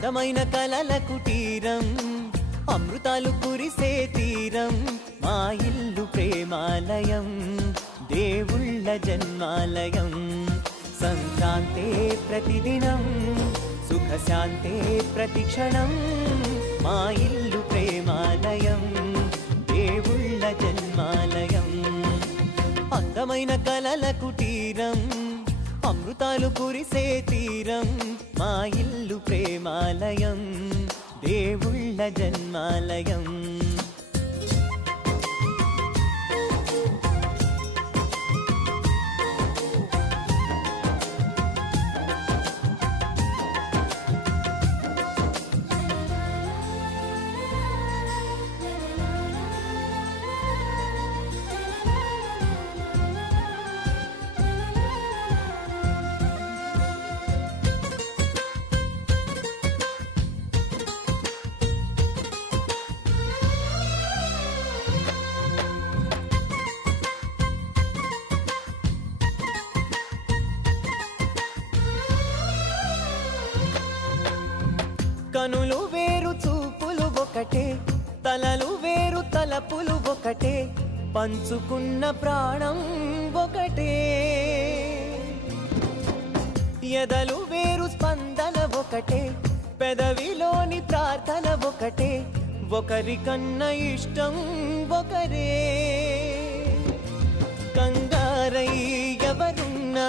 అందమైన కలల కుటీరం అమృతాలు కురిసే తీరం మా ఇల్లు ప్రేమాలయం దేవుళ్ళ జన్మాలయం సంక్రాంతే ప్రతిదినం సుఖశాంతే ప్రతిక్షణం మా ఇల్లు ప్రేమాలయం దేవుళ్ళ జన్మాలయం అందమైన కలల కుటీరం అమృతాలు కురిసే తీరం మా ఇల్లు ప్రేమాలయం దేవుళ్ళ జన్మాలయం కనులు వేరు చూపులు ఒకటే తలలు వేరు తలపులు ఒకటే పంచుకున్న ప్రాణం ఒకటే ఎదలు వేరు స్పందన ఒకటే పెదవిలోని ప్రార్థన ఒకటే ఒకరికన్నా ఇష్టం ఒకరే కంగారై ఎవరున్నా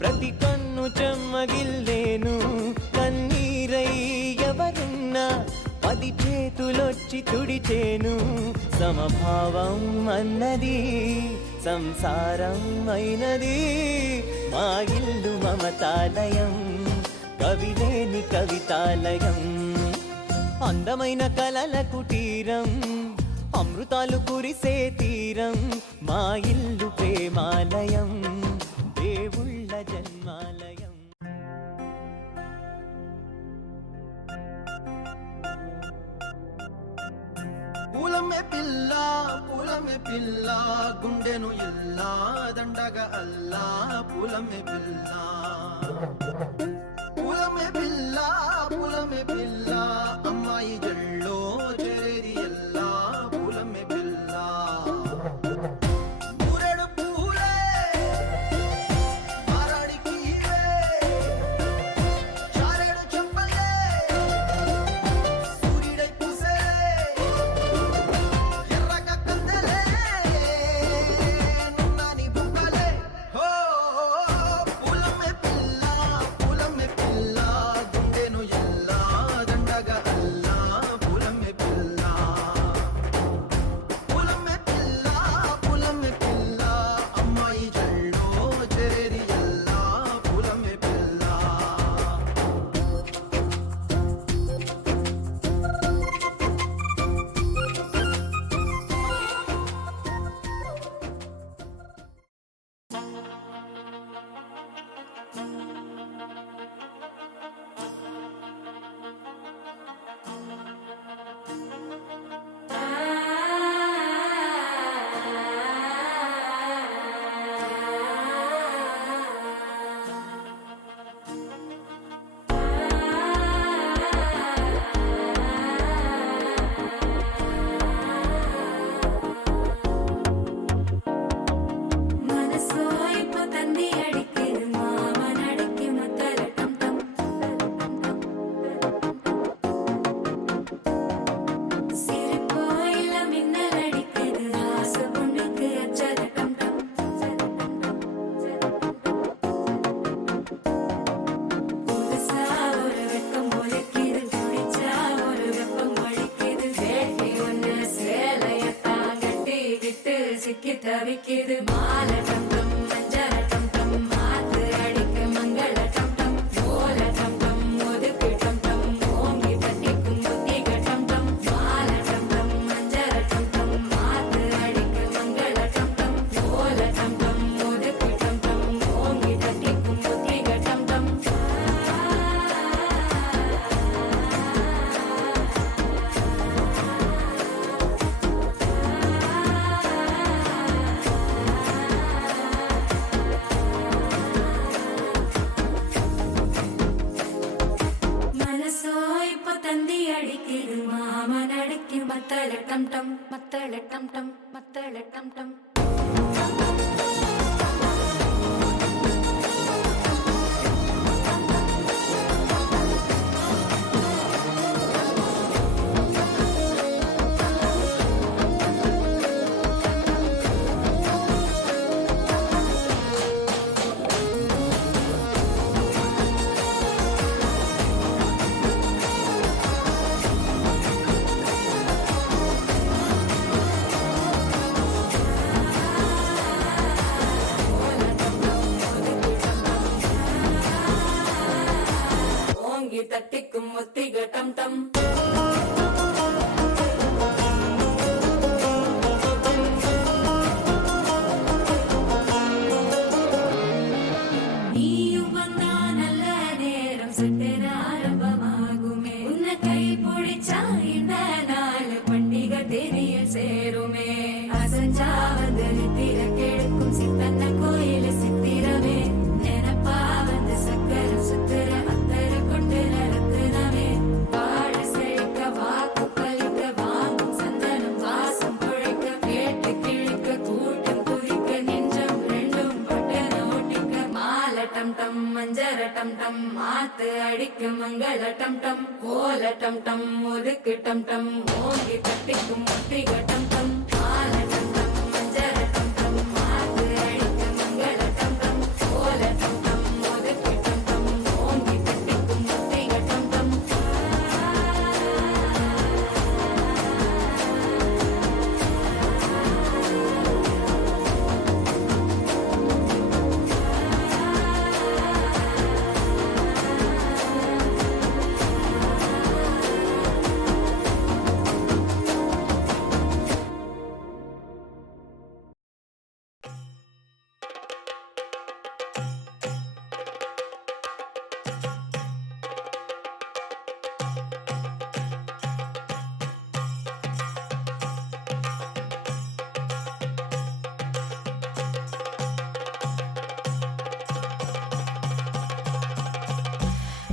ప్రతి కన్ను చెమ్మగిల్లేను కన్నీరై ఎవరున్నా 10 చేతులొచ్చి తుడిచేను సమభావం అన్నది సంసారం అయినది మా ఇల్లు మమతాలయం కవిలేని కవితాలయం అందమైన కలల కుటీరం అమృతాలు కురిసే తీరం మా ఇల్లు ప్రేమాలయం దేవుళ్ళ జన్మాలయం పూలమే పిల్ల గుండెను ఇల్లా దండగా అల్లా పూలమే పిల్ల అమ్మాయి జల్లో చేరేది ఎల్లా పూలమే పిల్ల சிக்கி தவிக்குது மாலை டம் டம் மஞ்சள டம் டம் மாத்து அடிக்க மங்கள டம் டம் ஓல டம் டம் ஒதுக்கு டம் டம் ஓங்கி தட்டிக்கும் புத்திக டம் டம் மாலை டம் டம் மஞ்சள டம் டம் மாத்து அடிக்க மங்கள டம் டம் ஓல டம் டம் ஒதுக்கு டம் டம் ஓங்கி தட்டிக்கும் புத்திக டம் டம் டம் டம் மத்தள டம் டம் மத்தள டம் டம் ஓங்கி தட்டிக்கும் ஒத்திக டம் டம் நீயும் வந்தா நல்ல நேரம் சட்டென ஆரம்பமாகுமே உன்னை கை பிடிச்சா இந்த நாள் பண்டிகை தெரிய சேருமே அசஞ்சா வந்து நித்திர கெடுக்கும் சித்தன்ன கோயில சித்திரமே நினப்பா வந்து சக்கர சுத்திர அத்தர கொண்டு நடத்துனவே பாட செழிக்க வாக்கு பலிக்க வாங்கும் சந்தனம் வாசம் குழைக்க கேட்டு கிழிக்க கூட்டம் குதிக்க நெஞ்சம் ரெண்டும் பட்டன ஒட்டிக்க மாலை டம் டம் மஞ்சர டம் டம் மாத்து அடிக்க மங்கள டம் டம் ஓல டம் டம் ஒதுக்கு டம் டம் ஓங்கி தட்டிக்கும் ஒத்திக டம் டம் மாலை டம் டம் மஞ்சர டம் டம் மாத்து அடிக்க மங்கள டம் டம் ஓல டம் டம் ஒதுக்கு டம் டம் ஓங்கி தட்டிக்கும் ஒத்திக டம் டம்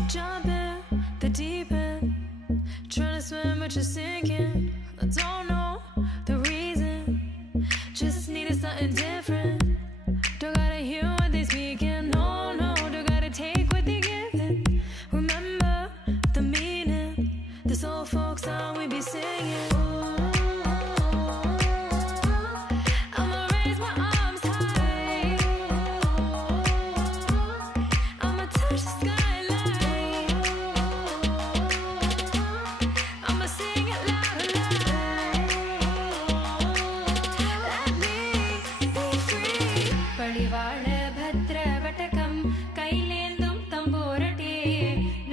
Jump in the deep end, trying to swim but you're sinking. I don't know the reason, just needed something different. Don't gotta hear what they speaking, no, no, don't gotta take what they giving. Remember the meaning, this old folk song we be singing. I'ma raise my arms high, I'ma touch the skyline, I'ma sing it loud and loud. Let me be free. பழிவாழ பத்ர வட்டகம் கையிலேந்தும் தம்பூரட்டி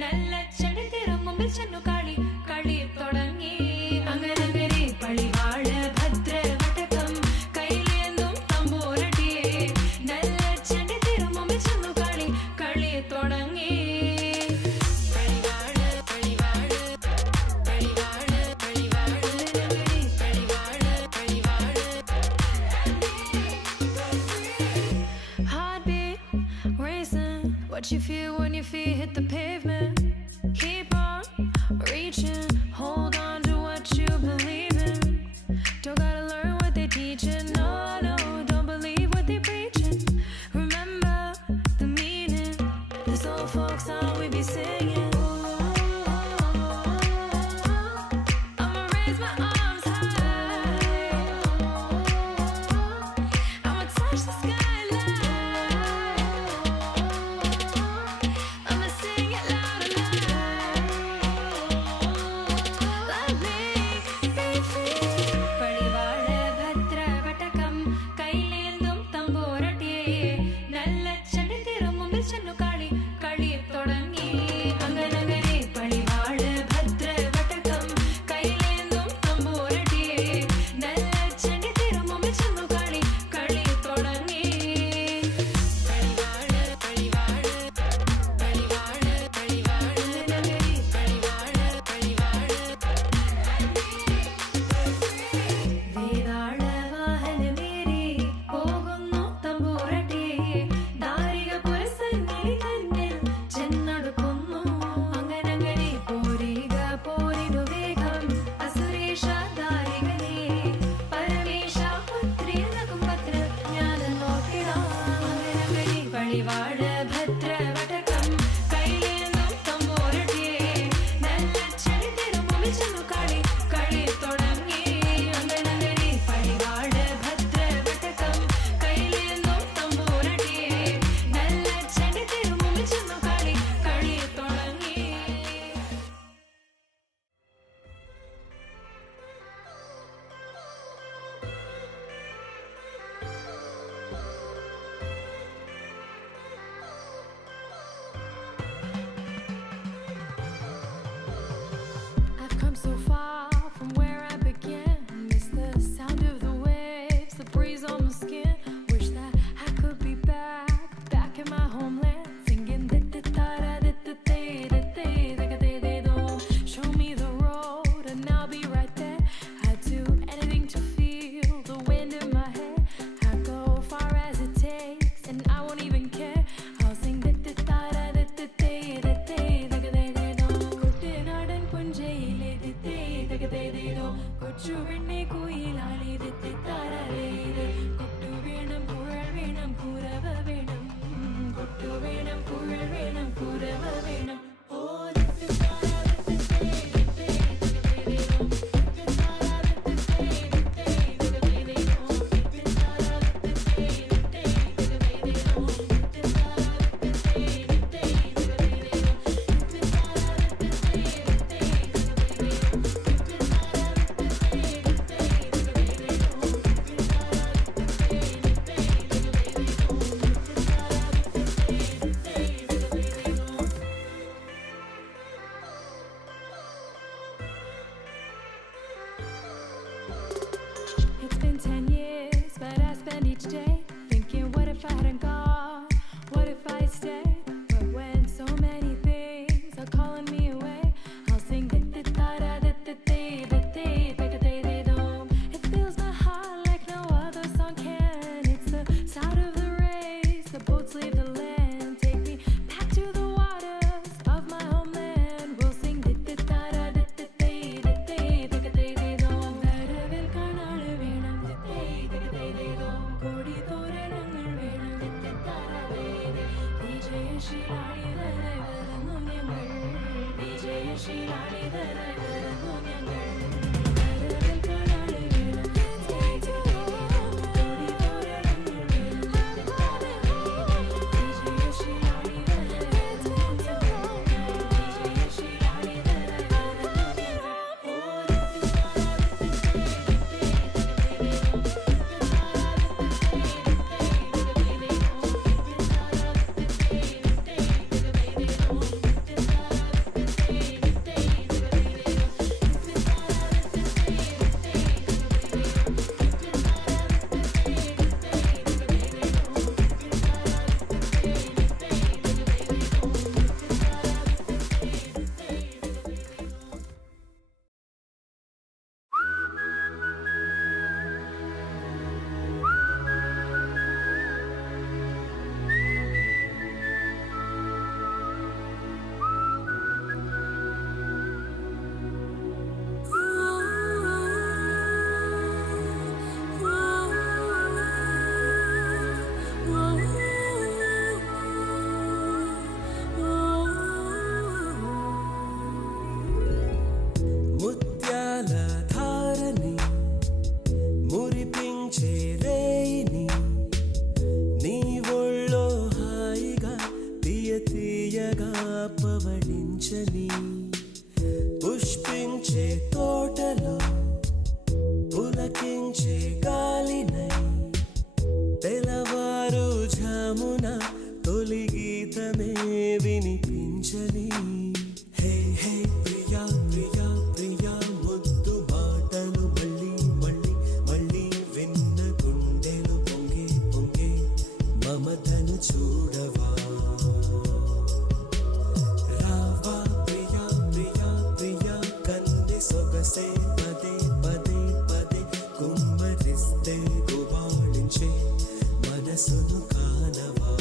நல்ல செடி திரும்பும் சென்னு காளி களி தொடங்கி அங்கனங்கரி பழிவாழ பத்ர வட்டகம் கையிலேந்தும் தம்பூரட்டி நல்ல செடி திரும்பும் சென்னு காளி களி தொடங்கி பழிவாழ பழிவாழ பழிவாழ பழிவாழ பழிவாழ பழிவாழ Heartbeat racing, what you feel when your feet hit the pavement. Keep on reaching, hold on to what you believe in. Don't gotta learn what they teaching, no, no, don't believe what they preaching. Remember the meaning, this old folk song we be singing. I'ma raise my arms high, I'ma touch the skyline, I'ma sing పడివాడ భద్రవటకం కైలేందు తమ్మోరటే నల్లచ్చడి తిరుముమిచను kadhi kadhi తొడంగి అంగనంగడి పడివాడ భద్రవటకం కైలేందు తమ్మోరటే నల్లచ్చడి తిరుముమిచను kadhi kadhi తొడంగి I've come so far from where I began. Miss the sound of the waves, the breeze on my skin. Wish that I could be back in my homeland, singing show me the road and I'll be right there. I'd do anything to feel the wind in my hair. I'd go far as it takes and I won't even care. I'll sing കുട്ടനാടൻ പുഞ്ചയിലെ കൊച്ചുവെണ്ണെ കുയിലാളി കൊട്ടു വേണം കുഴൽ വേണം കുരവ വേണം കൊട്ടു വേണം കുഴൽ വേണം കുരവ വേണം ഓ It's been 10 years, but I spend each day thinking, what if I hadn't gone? What if I stayed? But when so many things are calling me away, I'll sing it fills my heart like no other song can. It's the sound of the race, the boats leave the land. Take me back to the waters of my homeland. We'll sing വരവിൽ കാണാള് വേണം കൊടി തോരണങ്ങൾ വേണം വിജയശീലാളിതരായി വരുന്നു ഞങ്ങൾ വിജയശീലാളിതരായി വരുന്നു ഞങ്ങൾ വരവിൽ കാണാള് വേണം കൊടി തോരണങ്ങൾ വേണം വിജയശീലാളിതരായി വരുന്നു ഞങ്ങൾ വിജയശീലാളിതരായി ముత్యాల ధారని మురిపించే రేయిని నీ ఒళ్ళో హాయిగా తీయ తీయగా పవళించని పుష్పించే తోటలో పులకించే గాలినై తెలవారు ఝామున తొలి గీతమే వినిపించని హే హే ప్రియా ప్రియా ప్రియా ముద్దు మాటలు మళ్ళీ మళ్ళీ మళ్ళీ విన్న గుండెలు పొంగే పొంగే మమతను చూడవా రావా ప్రియా ప్రియా ప్రియా కన్నె సొగసే పదే పదే పదే కుమ్మరిస్తే గుబాళించే మనసును కానవా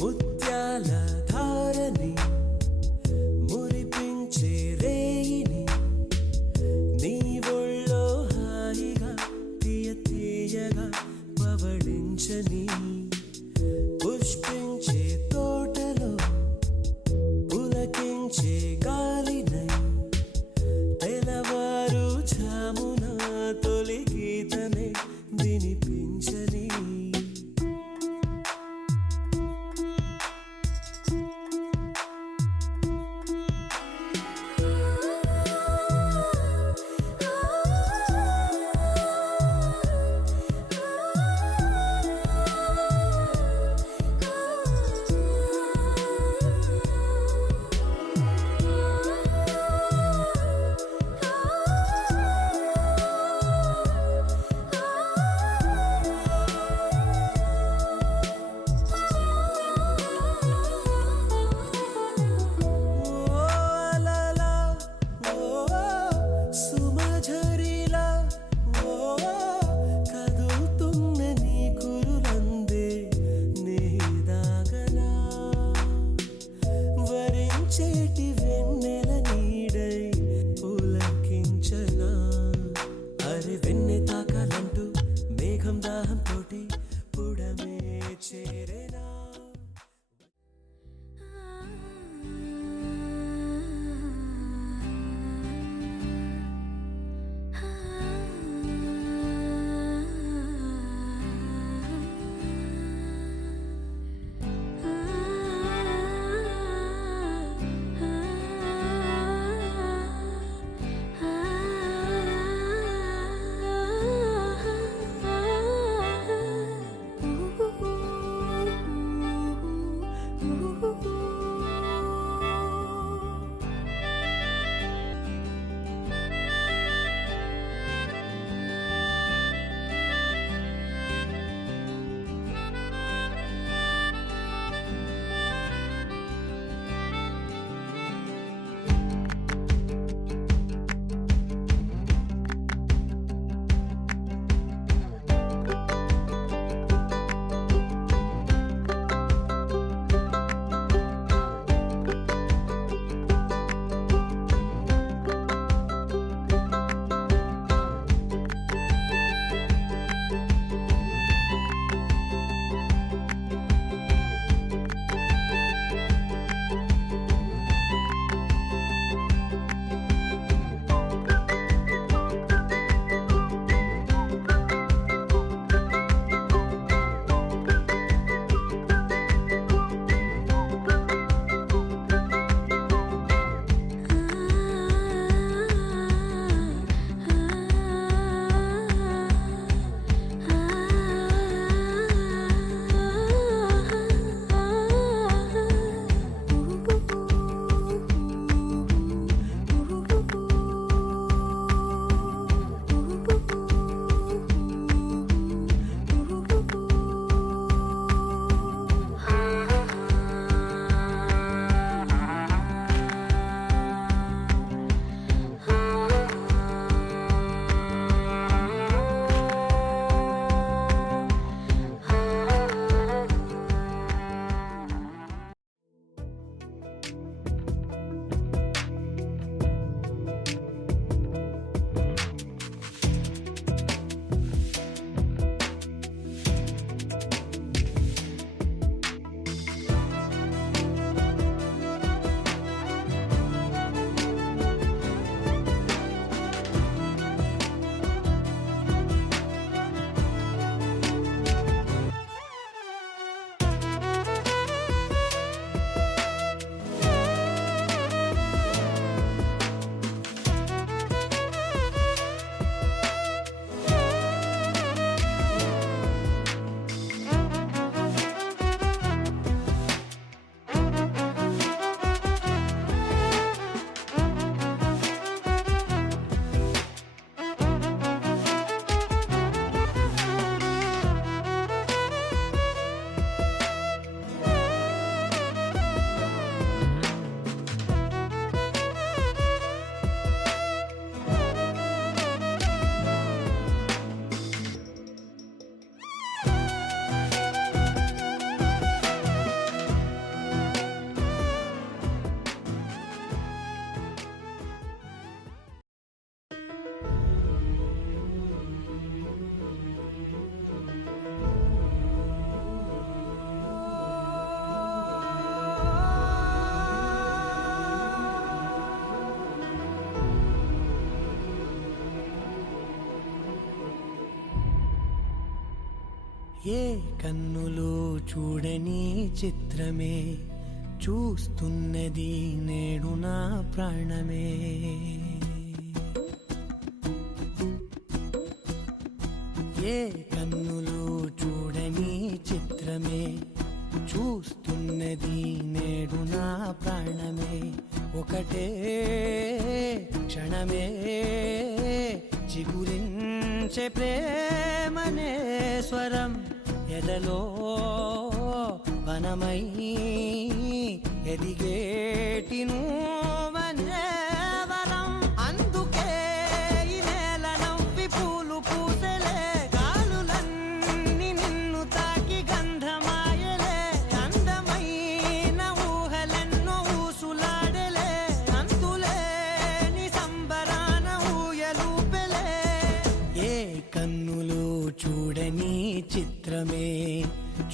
ముత్యాల ధారని మురిపించే రేయిని నీ ఒళ్ళో హాయిగా తీయ తీయగా పవళించని వినిపించని పుష్పించే తోటలో పులకించే గాలినై తెలవారు ఝామున తొలి గీతమే వినిపించని చేటి వెన్నెల నీడై పులకించనా అరే వెన్నె తాకాలంటూ మేఘం దాహం తోటి పుడమే చేరేనా ఏ కన్నులు చూడని చిత్రమే చూస్తున్నది నేడు నా ప్రాణమే. ఏ కన్నులు చూడని చిత్రమే చూస్తున్నది నేడు నా ప్రాణమే. ఒకటే క్షణమే చిగురించే ప్రేమనే స్వరం ఎదలో వనమై ఎదిగేటి నువ్వనే వరం. అందుకే ఈ నేల నవ్వి పూలు పూసలే, గాలులన్నీ నిన్ను తాకి గంధమాయలే. అందమైన ఊహలెన్నో ఊసులాడలే, అంతులేని సంబరాన ఊయలూపెలే. ఏ కన్నులు చూడని చిత్రమే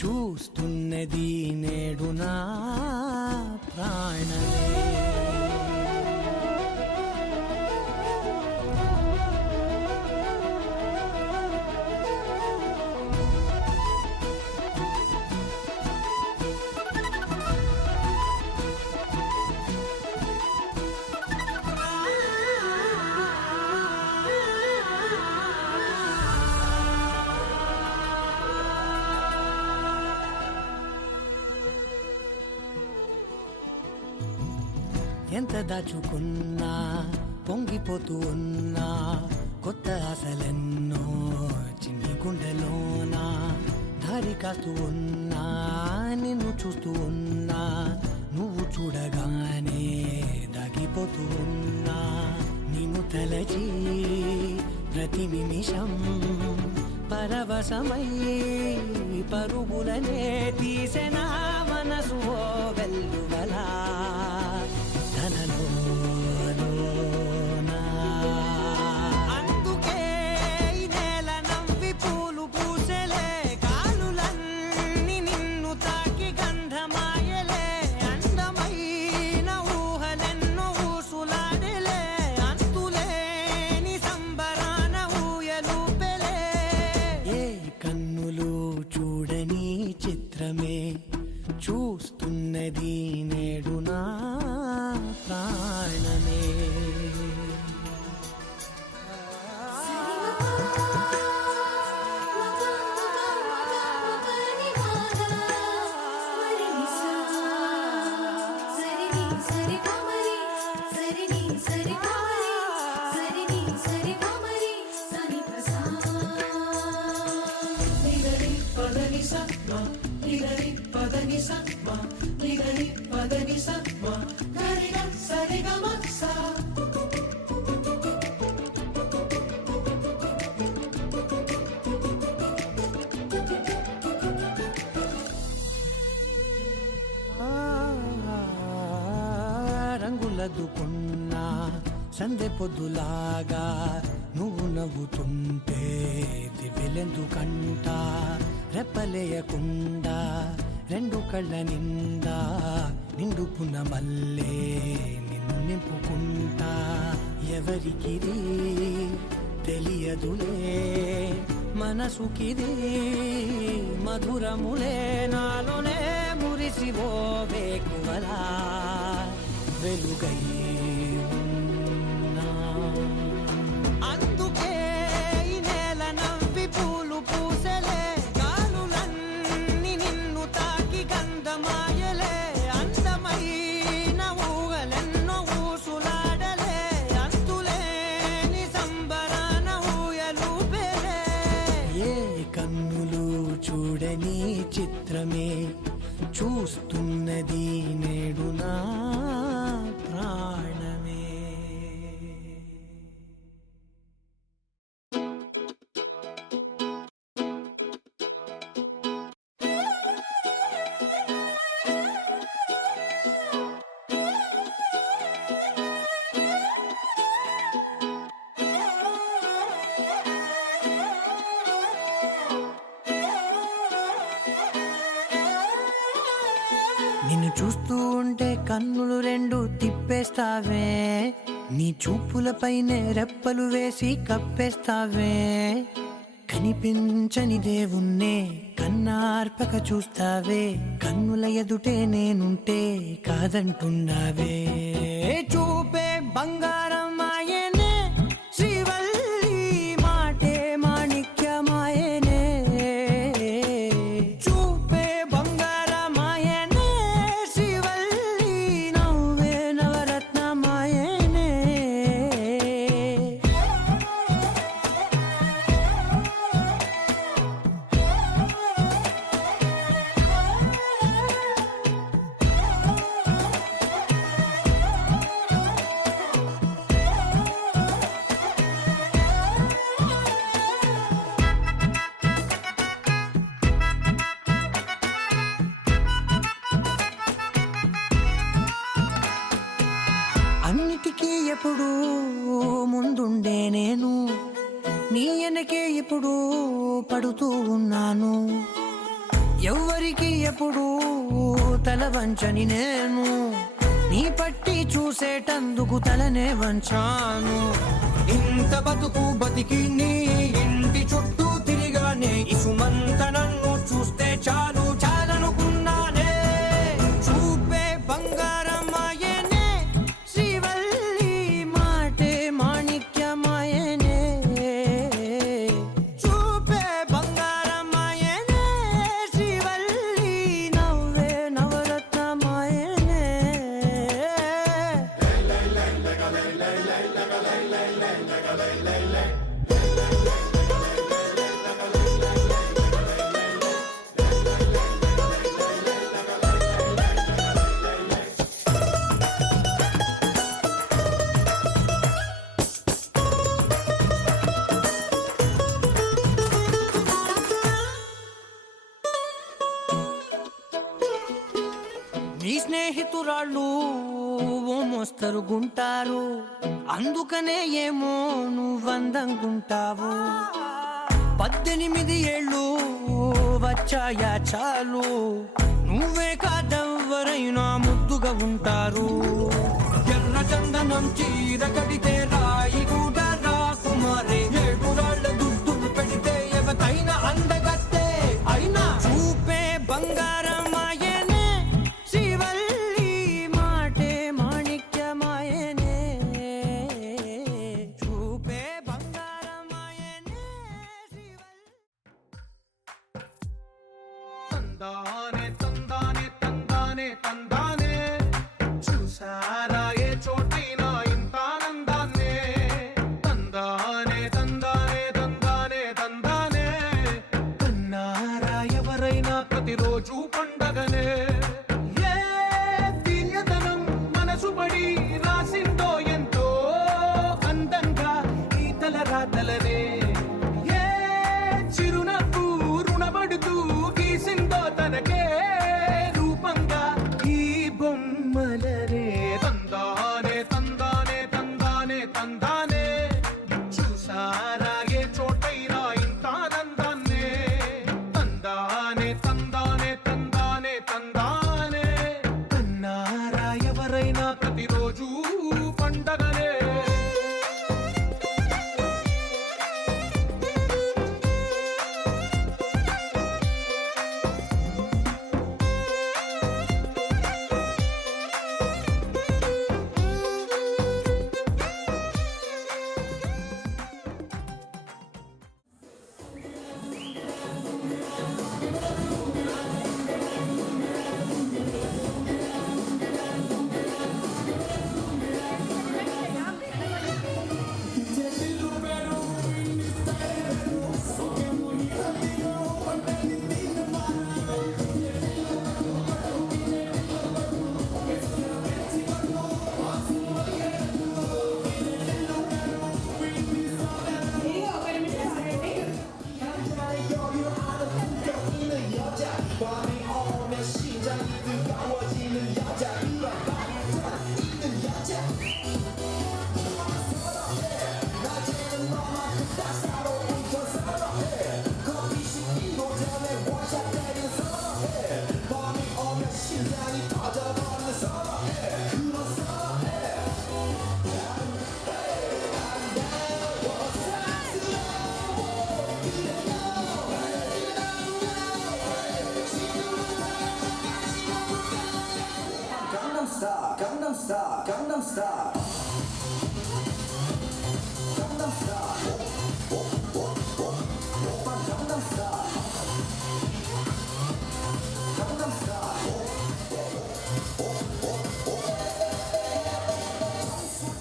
చూస్తున్నది నేడు నా ప్రాణమే. ఎంత దాచుకున్నా పొంగిపోతూ ఉన్నా, కొత్త ఆశలెన్నో చిన్ని గుండెలోనా. దారి కాస్తూ ఉన్నా, నిన్ను చూస్తూ ఉన్నా, నువ్వు చూడగానే దాగిపోతూ ఉన్నా. నిన్ను తలచి ప్రతి నిమిషం పరవశమై పరుగులనే తీసెనా మనసు ఓ వెల్లువలా. అందుకే ఈ నేల నవ్వి పూలు పూసలే, గాలులన్నీ నిన్ను తాకి గంధమాయలే. అందమైన ఊహలెన్నో ఊసులాడలే, అంతులేని సంబరాన ఊయలూపెలే. ఏ కన్నులు చూడని చిత్రమే చూస్తున్నది నేడు నా ప్రాణమే. రంగులదుకున్నా సందె పొద్దులాగా నువ్వు నవ్వుతుంటే దివ్వెలెందుకంట. రెప్పలేయకుండా రెండు కళ్ళ నిండా నిండుకున్న మల్లే నిన్ను నింపుకుంటా. ఎవరికిది తెలియదులే మనసుకిది మధురములే, నాలోనే మురిసివో వేకువలా వెలుగై ఉన్నా. అందుకే ఈ నేల నవ్వి పూలు పూసలే, గాలులన్నీ నిన్ను తాకి గంధమాయలే. అందమైన ఊహలెన్నో ఊసులాడలే, అంతులేని సంబరాన ఊయలూపెలే. ఏ కన్నులు చూడని చిత్రమే చూస్తున్నది నేడు నా ప్రాణమే. నిన్ను చూస్తూ ఉంటే కన్నులు రెండు తిప్పేస్తావే, నీ చూపులపైనే రెప్పలు వేసి కప్పేస్తావే. కనిపించని దేవుణ్ణే కన్నార్పక చూస్తావే, కన్నుల ఎదుటే నేనుంటే కాదంటున్నావే. చూపే బంగారం ఆయనే శ్రీవల్లి, మాటే మాణిక్యమాయనే. చూపే బంగారం ఆయనే శ్రీవల్లి, నవ్వే నవరత్నమాయనే. అన్నిటికీ ఎప్పుడు ముందుండే నేను, నీ వెనకే ఎప్పుడు పడుతూ ఉన్నాను. ఎవ్వరికి ఎప్పుడు తల వంచని నేను, నీ పట్టి చూసేటందుకు తలనే వంచాను. ఇంత బతుకు బతికి నీ ఇంటి చుట్టూ తిరిగానే, ఇసుమంత నన్ను చూస్తే చాలు చాలనుకున్నానే. చూపే బంగారం ఆయనే శ్రీవల్లి, మాటే మాణిక్యమాయనే. చూపే బంగారం ఆయనే శ్రీవల్లి, నవ్వే నవరత్నమాయనే. నీ స్నేహితురాళ్ళు ఓ మోస్తరు గుంటారు, అందుకనే ఏమో నువ్వందంగుంటావు. 18 ఏళ్ళు వచ్చాయా చాలు, నువ్వే కాదెవ్వరైనా ముద్దుగా ఉంటారు. ఎర్ర చందనం చీర కడితే రాయి కూడా రాకుమారే, 7 రాళ్ళ దుద్దులు పెడితే ఎవతైనా అందగత్తే అయినా. చూపే బంగారం ఆయనే శ్రీవల్లి, మాటే మాణిక్యమాయనే. చూపే బంగారం ఆయనే శ్రీవల్లి. తందానే తందానే తందానే తందానే, చూసారా ఏ చోటైనా ఇంత ఆనందాన్నే. తందానే తందానే తందానే తందానే, కన్నారా ఎవరైనా ప్రతిరోజు పండగనే. ఏ తీయదనం మనసు పడి రాసిందో ఎంతో అందంగా ఈ తల రాతలనే. ఏ చిరునవ్వు రుణపడుతూ గీసిందో తనకే రూపంగా ఈ బొమ్మలనే. తందానే తందానే తందానే తందానే, చూసారా ఏ చోటైనా ఇంత ఆనందాన్నే. తందానే తందానే తందానే Style, Gangnam Style. Gangnam Style. Oppa Gangnam Style. Gangnam Style.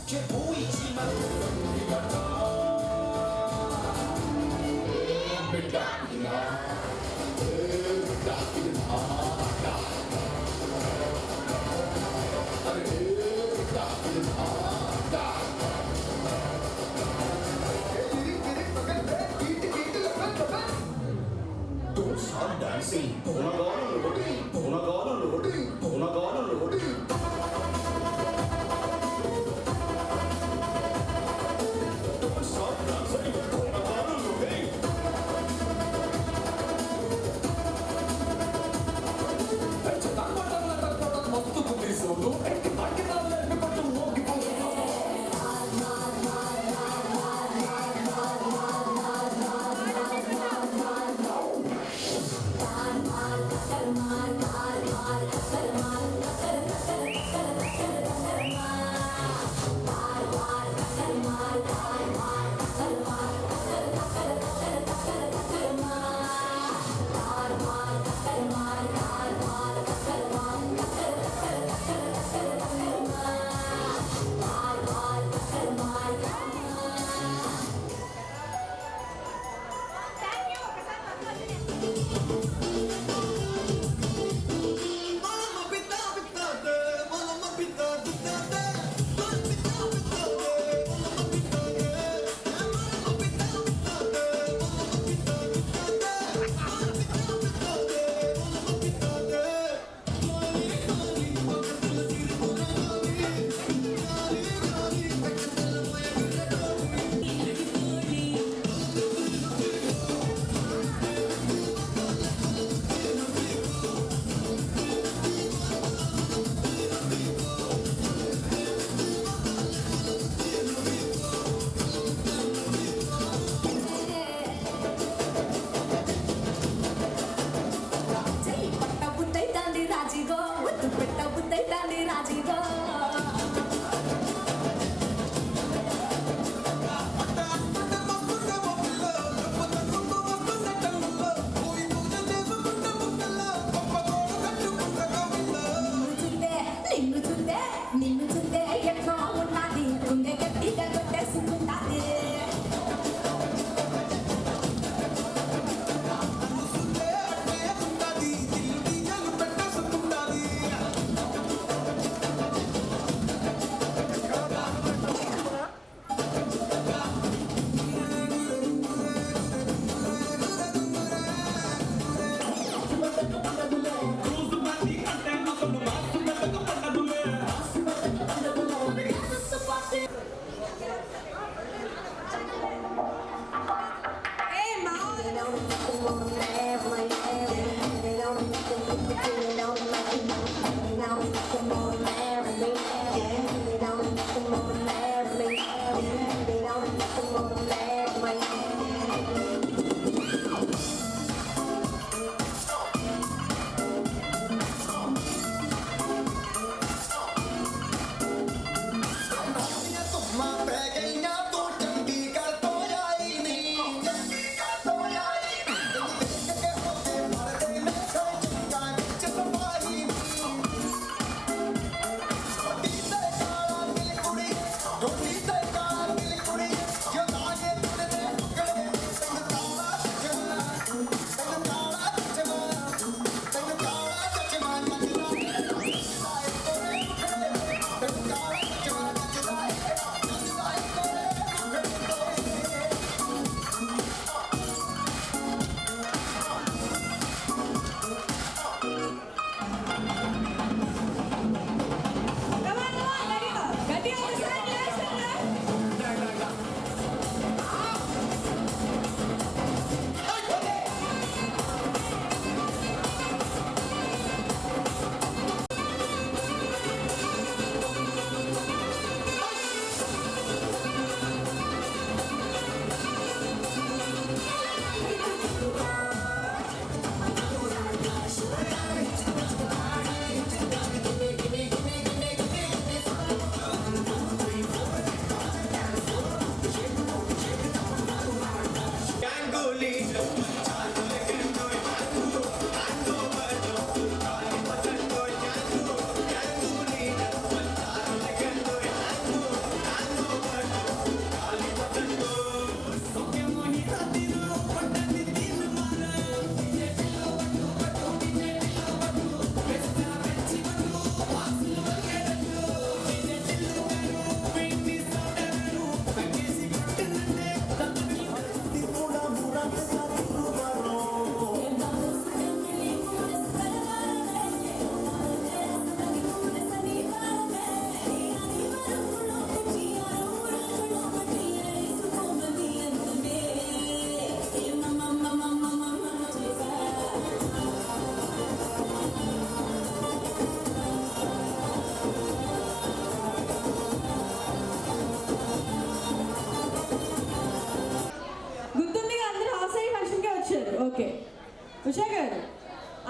착해 보이지만 우리가 더 Don't stop dancing. Don't go on loading. Don't go on loading. Don't go on loading. Don't stop dancing. Don't go on loading. మస్తు కుదిరిసోదు ఎక్కి నాలే పట్టు మోగిపోదు Mal, mal, mal, mal, mal, mal, mal, mal, mal, mal,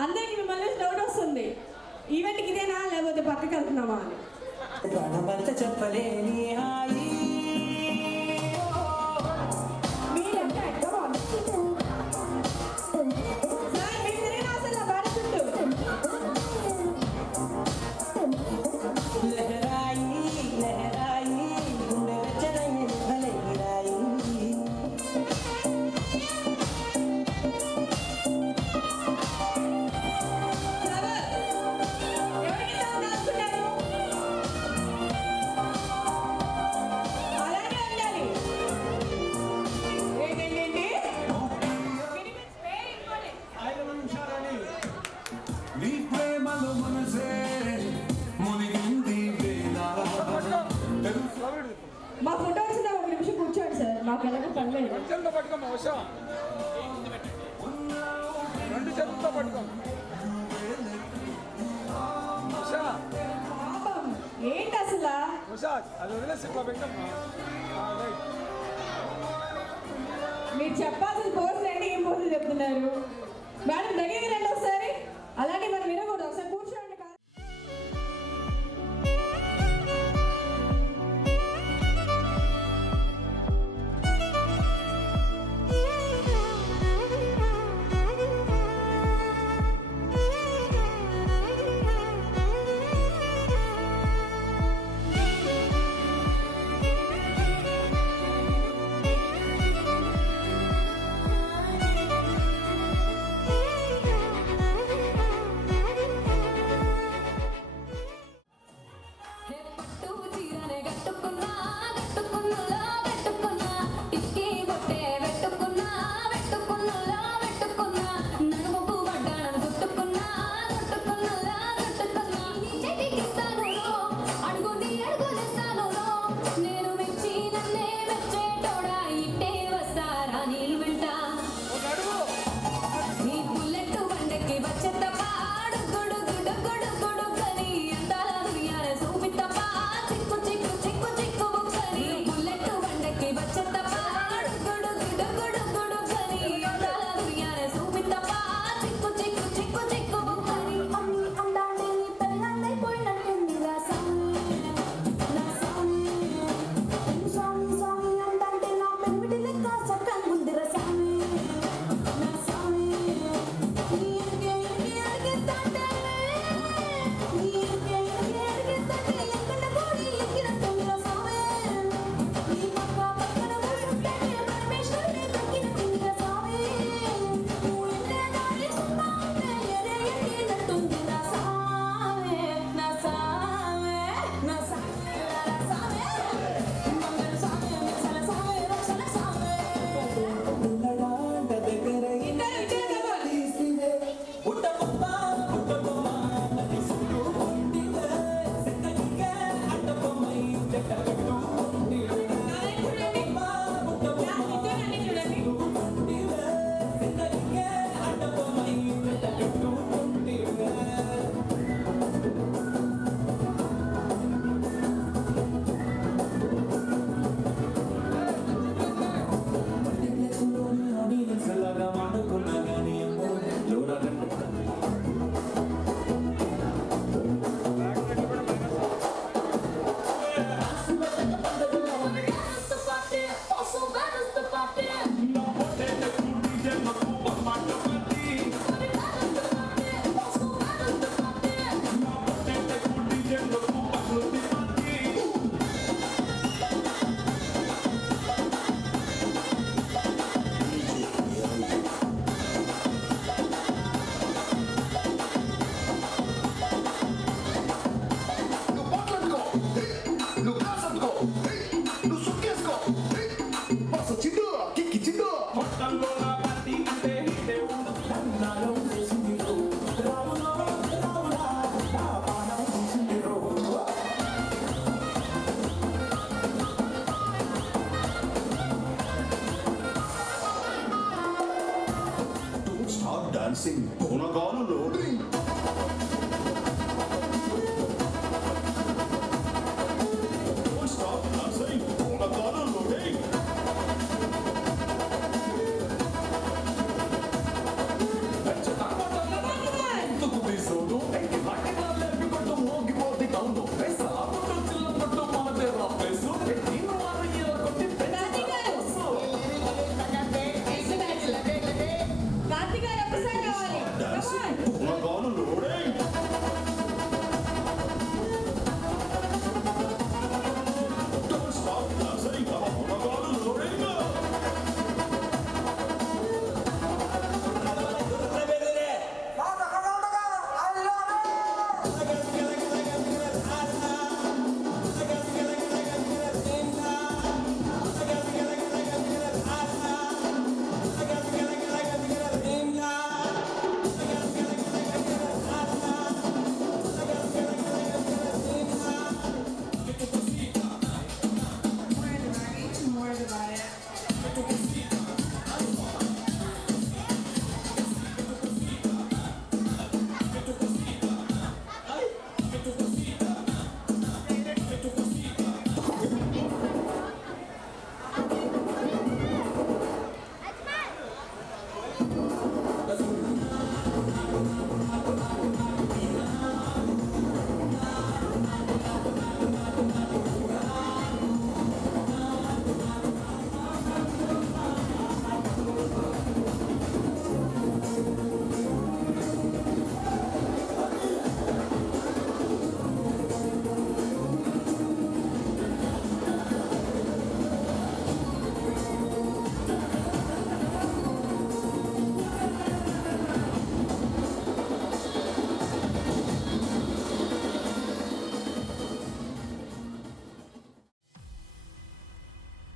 అందరికి మిమ్మల్ని doubt వస్తుంది, ఈవెంట్కి ఇదేనా లేకపోతే పక్కకి వెళ్తున్నామా అని. ప్రాణమంత చెప్పలేని హాయి మీరంటే అర్థం సార్ మీకు తెలియని అసలు భారతుండు లహరాయి లహరాయి గుండె వెచ్చనయ్యి భలైరాయి ఎవరికి రాసుకున్నారు అలాగే ఉండాలి. ఏంటండి 5 నిమిషాలని నీ ప్రేమలో మనసే మునిగింది వేళ. మా ఫోటో వచ్చిన ఒక నిమిషం కూర్చోండి సార్, మాకు ఎలాగో పనిలేదు. చేతులతో పట్టుకోమ్మా ఉషా, 2 చేతులతో పట్టుకో ఉషా. పాపం ఏంటి అసలు ఉషా అది వదిలేసి ఇట్లా పెట్టమ్మా. రైట్. మీరు చెప్పాల్సిన పోజులు ఏంటి, ఏం పోజులు చెప్తున్నారు మేడం? దగ్గరికి రండి ఒకసారి. అలాగే మనం వినకూడదు, ఒకసారి కూర్చోండి. dancing Bonagana loading. Don't stop dancing Bonagana loading.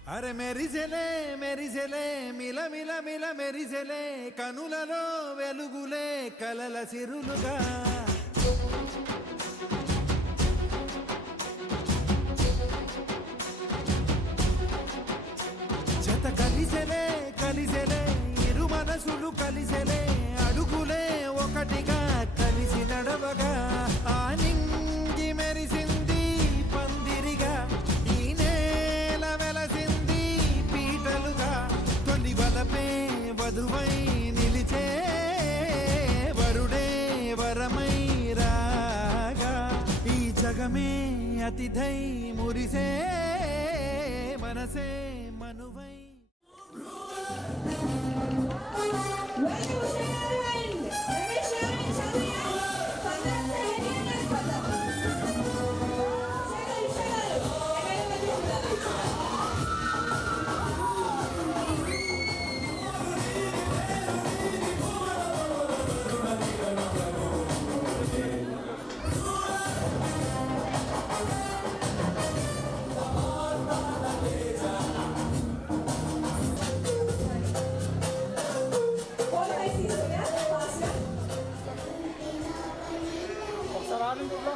అరే మెరిసెలే మెరిసెలే మిల మిల మిల మెరిసెలే కనులలో వెలుగులే కలల సిరులుగా జత కలిసెలే కలిసెలే ఇరు మనసులు కలిసెలే అడుగులే ఒకటిగా కలిసి నడవగా ఆ నింగి మెరిసింది పందిరిగా ఈ నేల వెలసింది పీటలుగా తొలి వలపే వధువై నిలిచే వరుడే వరమై రాగా ఈ జగమే అతిథై మురిసే మనసే మనువై ఒకసారి ఆడండి ఇంట్లో.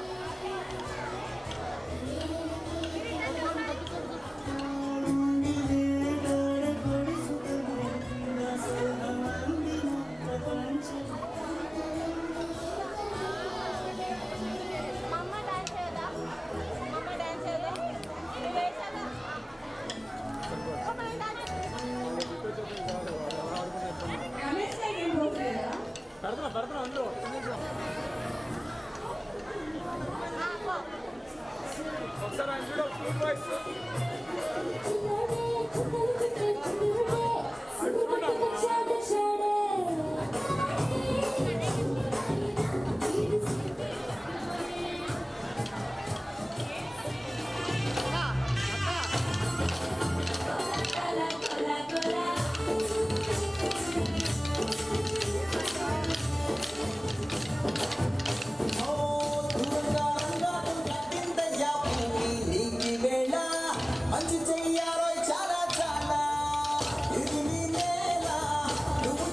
పెడతా అందులో ఒకసారి ఆయన చూడ ఫుల్ వాయిస్ మంచి చెయ్యాలో చాలా చాలా ఇది నీ నేల నువ్వు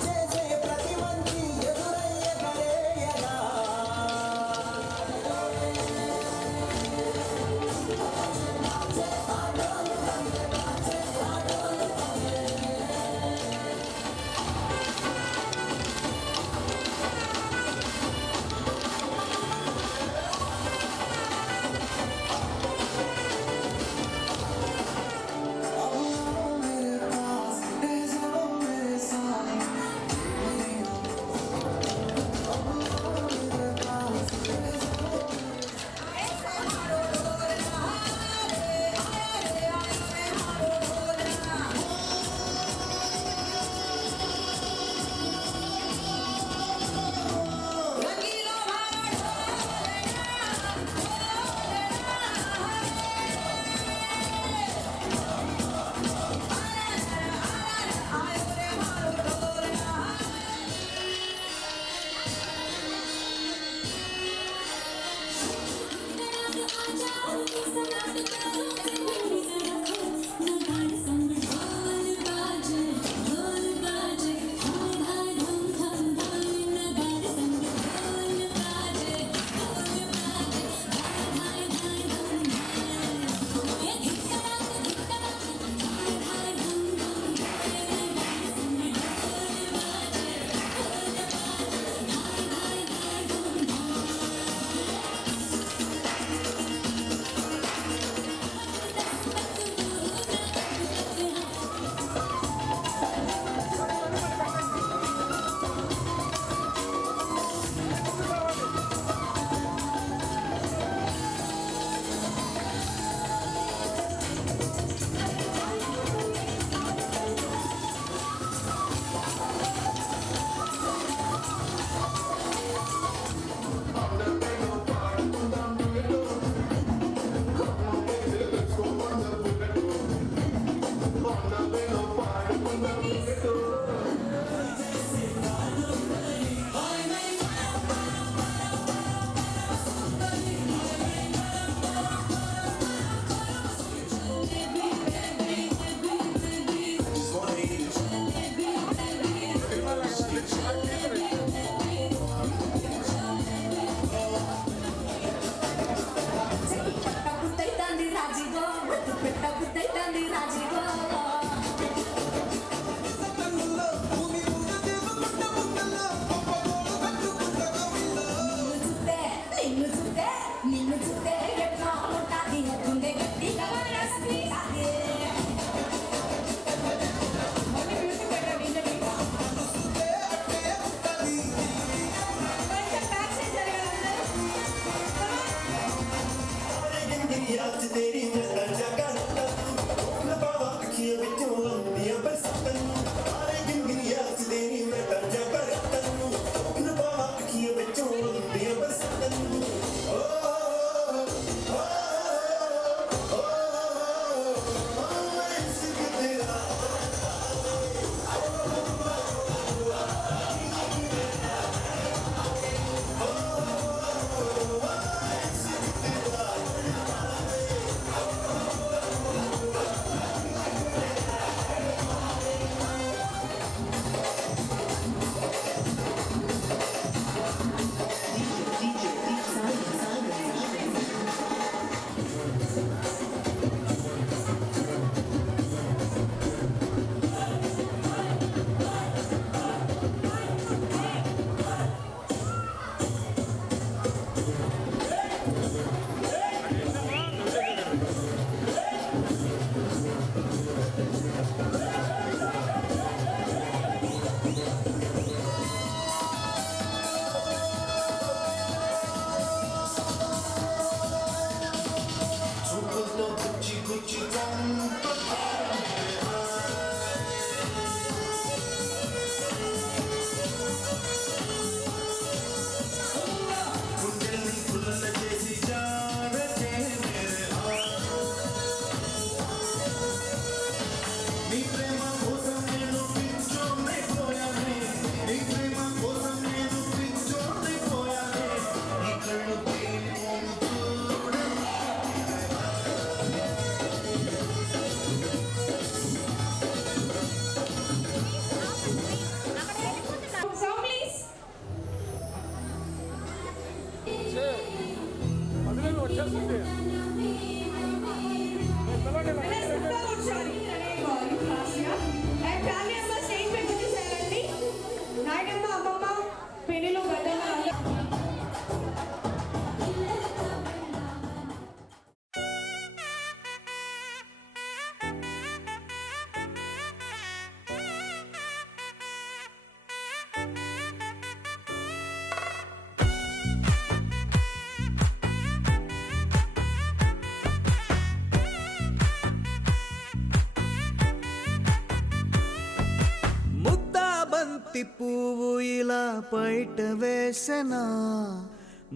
పువ్వు ఇలా బయట వేసెనా,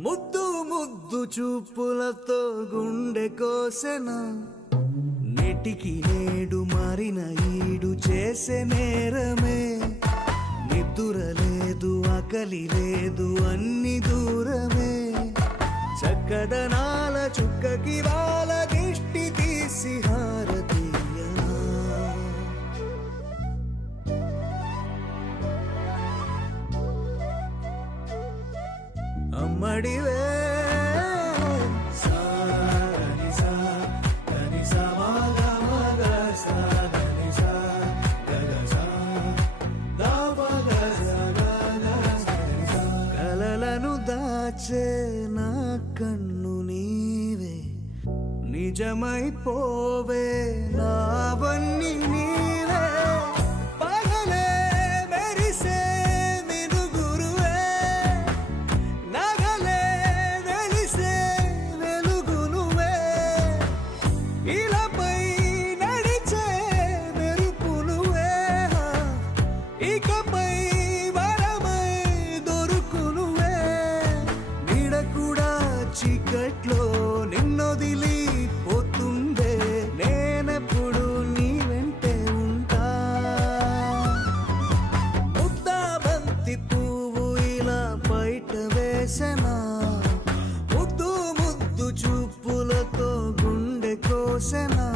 ముద్దు ముద్దు చూపులతో గుండె కోసెనా, నెటికి నేడు మారిన ఈడు చేసే నేరమే, నిద్ర లేదు ఆకలి లేదు అన్ని దూరమే, చక్కదనాల చుక్కకి వాళ్ళ దిష్టి తీసి హారతీయనా, అమ్మడివే కలలను దాచే నా కన్ను నీవే, నిజమైపోవే నావన్నీ నీవే, పగలే మెరిసే మినుగురువే, నగలే వెలిసే వెలుగునువే, ఇలాపై నడిచే మెరుపునువే, ఇకపై వరమై దొరుకునువే, నీడ కూడా చీకట్లో నిన్నొదిలి పోతుందే, నేనెప్పుడు నీ వెంటే ఉంటా, ముద్దా బంతి పువ్వు ఇలా బయట వేసెనా, ముద్దు ముద్దు చూపులతో గుండె కోసెనా.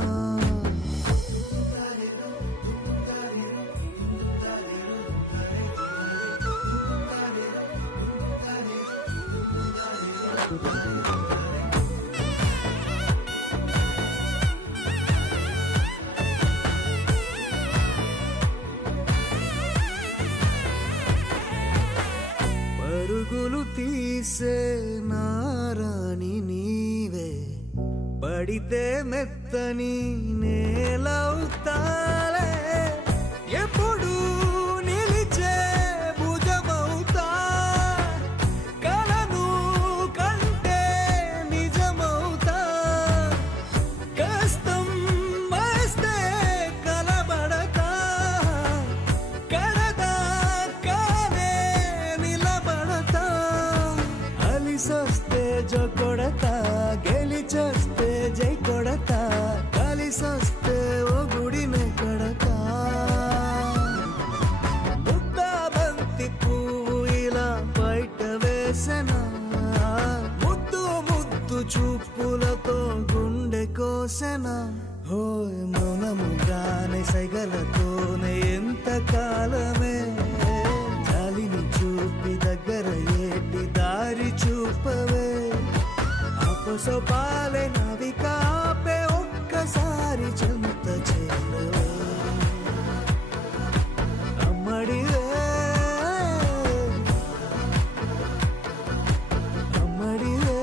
పరుగులు తీసే నారాణి నీవే, పడితే మెత్తని నేలవుతాలే, ఎప్పుడు నిలిచే భుజమవుతా, కలను కంటే నిజమవుతా, కలిసొస్తే జో కొడతా గెలిచొస్తే జై కొడతా కలిసొస్తే ఓ గుడినే కడతా ముద్దా బంతి పువ్వు ఇలా బయట వేసనా ముద్దు ముద్దు చూపులతో గుండె కోసెనా హోయ్ మౌనముగానే సైగలతోనే ఎంత కాలమే గాలిని చూపి దగ్గర ఏటి దారి చూపవే అపసోపాలే నవికాపే ఒక్కసారి చెంత చేరవే అమ్మడివే అమ్మడివే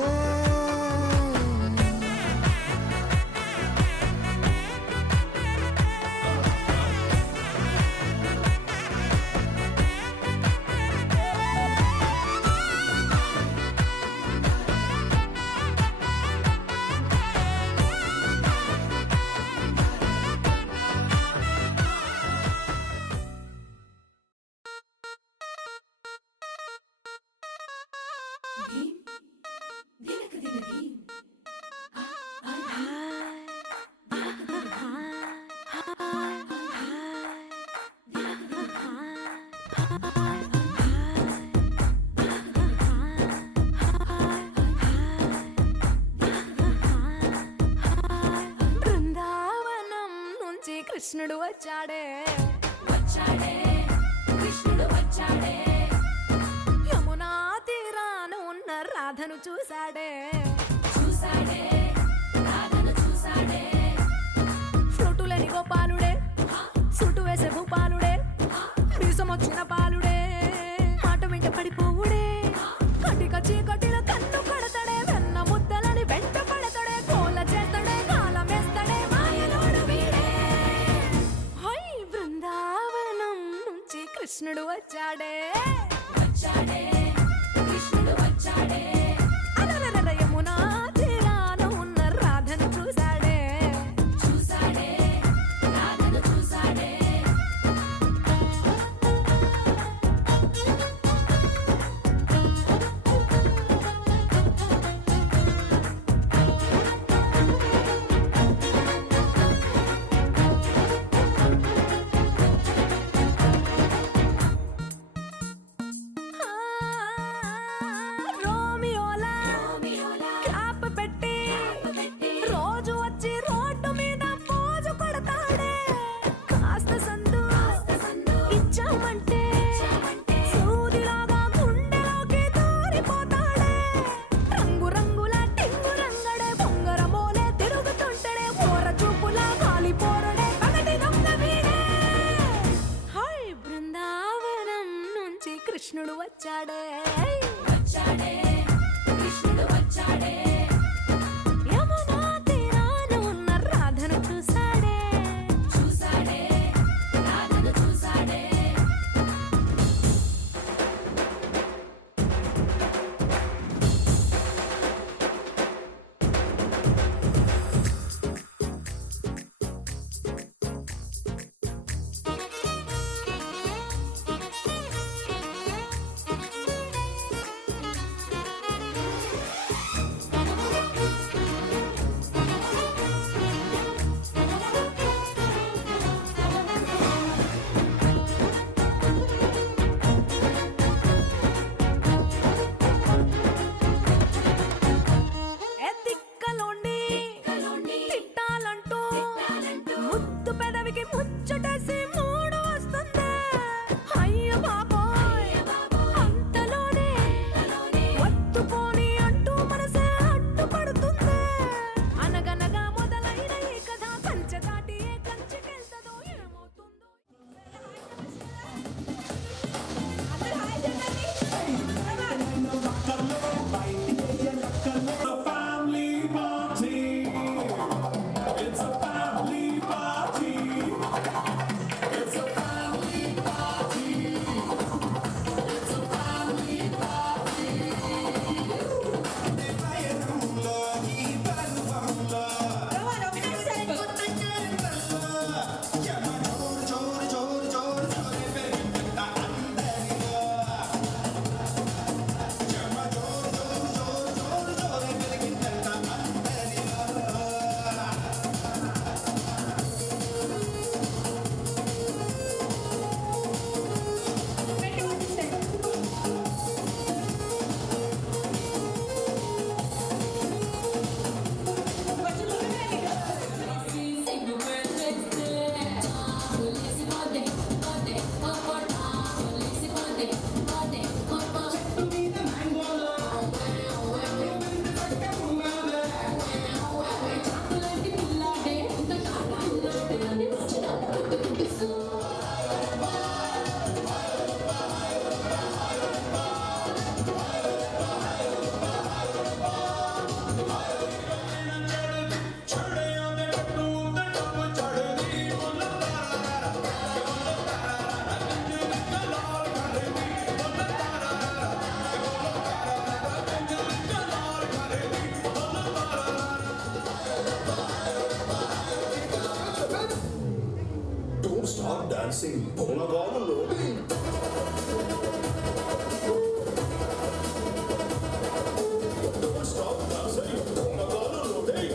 బృందావనం నుంచి కృష్ణుడు వచ్చాడే వచ్చాడే కృష్ణుడు వచ్చాడే యమునా తీరాన ఉన్న రాధను చూశాడే చూసాడే రాధను చూసాడే ఫ్లూటులేని గోపాలుడే సుటు వేసే భూపాలుడే వీసం వచ్చిన పాలుడే మాట వెంట పడిపోవుడే కటిక చీకటిల కన్ను కడతాడే వెన్న ముద్దలని వెంట పడతాడే కోల చేస్తాడే కాలం వేస్తాడే మాయలోడు వీడే హై బృందావనం నుంచి కృష్ణుడు వచ్చాడే వచ్చాడే కృష్ణుడు వచ్చాడే అలరలర యమునా తీరాన ఉన్న రాధను చూశాడే చూసాడే రాధను చూసాడే రోమియోలా క్యాప్ పెట్టి రోజు వచ్చి రోడ్డు మీద పోజు కొడతాడే కాస్త సందు ఇచ్చామంటే సూదిలాగా గుండెలోకి దూరిపోతాడే రంగు రంగుల టింగు రంగడే బొంగరమోలే తిరుగుతుంటాడే ఓర చూపులా కాలిపోరడే పగటి దొంగ వీడే హై బృందావనం నుంచి కృష్ణుడు వచ్చాడే వచ్చాడే కృష్ణుడు వచ్చాడే యమునా తీరాన ఉన్న రాధను చూశాడే చూసాడే రాధను చూసాడే dancing, పూలగాను loading. Don't stop dancing, పూలగాను loading.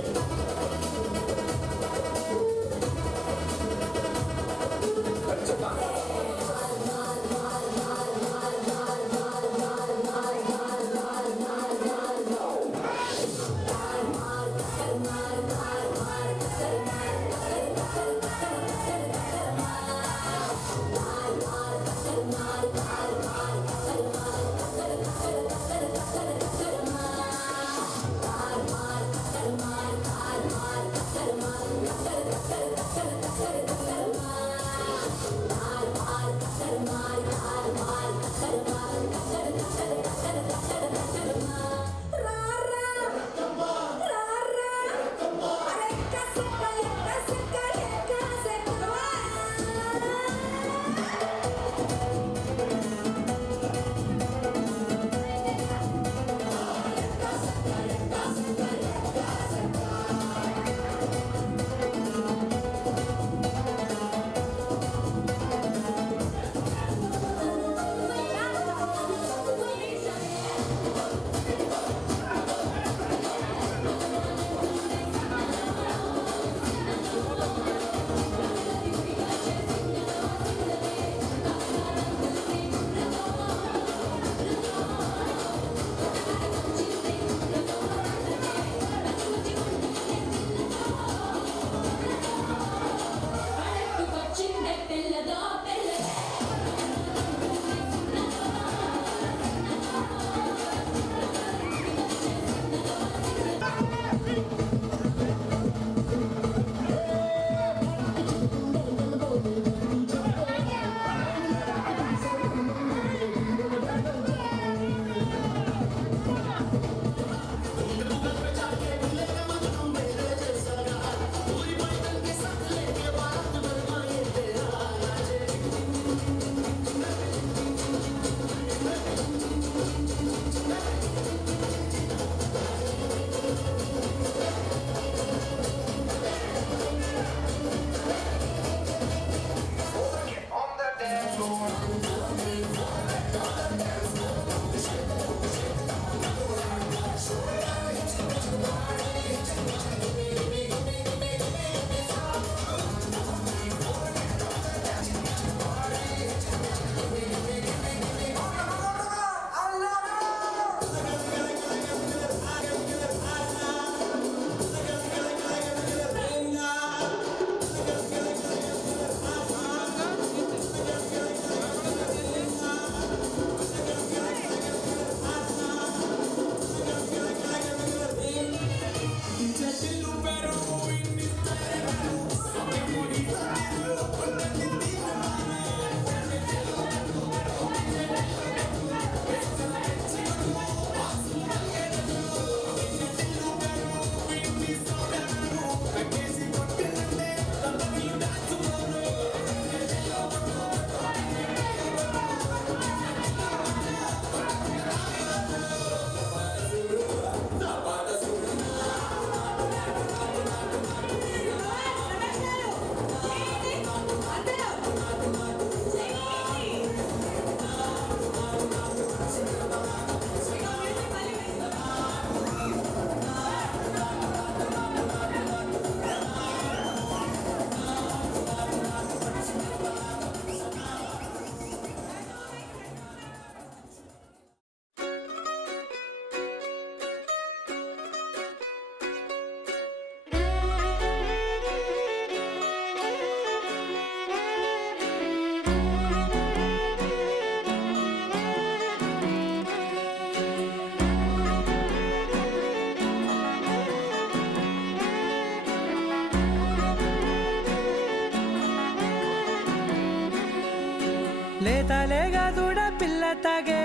లేతలేగా దూడ పిల్ల తాగే